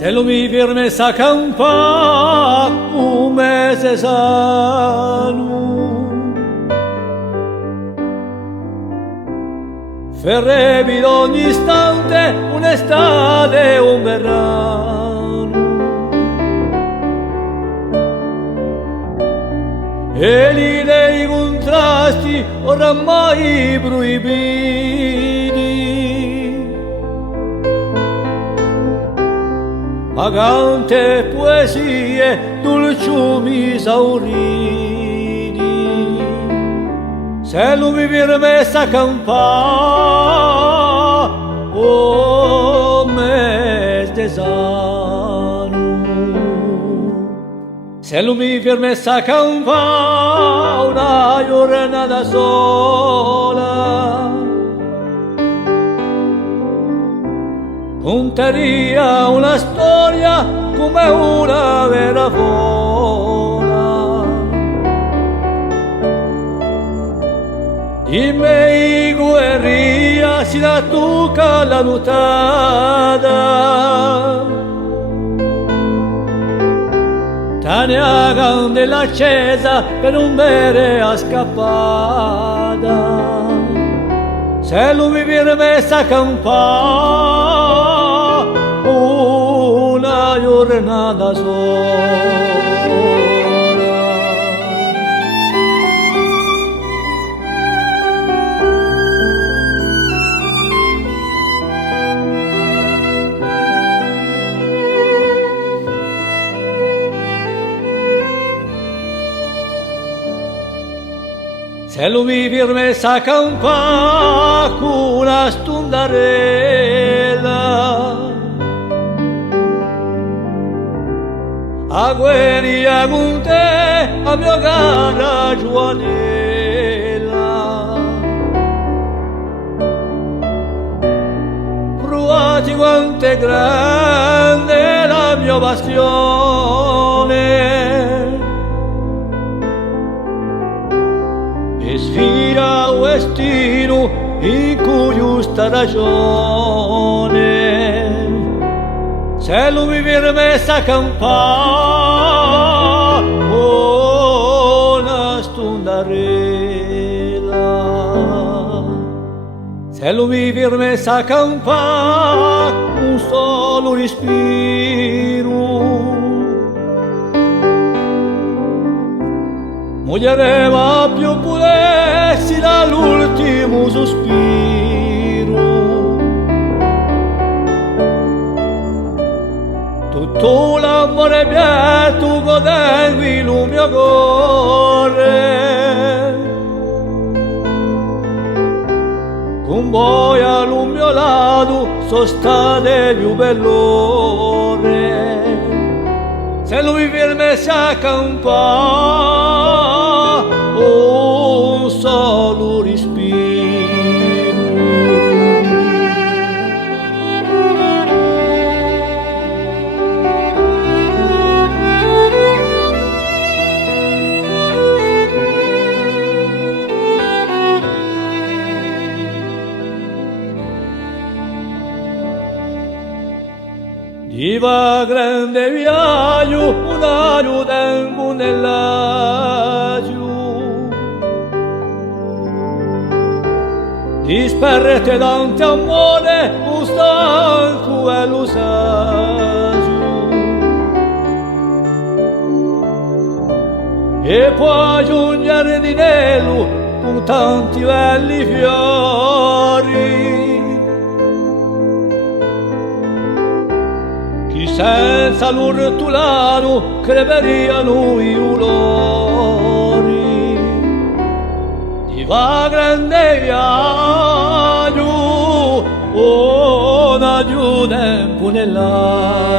Se lo mi firme sa campa un mese sano, ferrevi ogni istante un'estate e un verano, e lì dei contrasti oramai proibiti, magante poesie dolciumi esauriti. Se lui mi viene messa a campare, oh mes desano. Se lui mi viene messa a campare una giornata sola, conteria una storia come una vera fola. I miei guerria si la tocca la notata, tania candela accesa per un bere a scappata. Se lui mi viene messa a campare una giornata sola. Se lui mi viene messa a campare con una stondarella, a guerra con te, a mia cara Giovanella. Provati quanto è grande la mia passione, e sfida il destino in cui giusta ragione. Se lui mi viene messa a campare una stondarella, se lui mi viene messa a campare un solo respiro, mogliereva più pulessi dall'ultimo sospiro. Tutto l'amore mio godengui il mio cuore, con voi al mio lato sono state più bell'ore. Se lui viene messa a campare un solo respiro. Iva grande viaggio, un anno tempo nell'agio, disperrete tanto amore, un stanco e lo saggio, e poi un giardinello con tanti belli fiori, senza l'ortolano creperiano i ulori. Ti va grande viaggio, oh, una giù tempo nell'aria.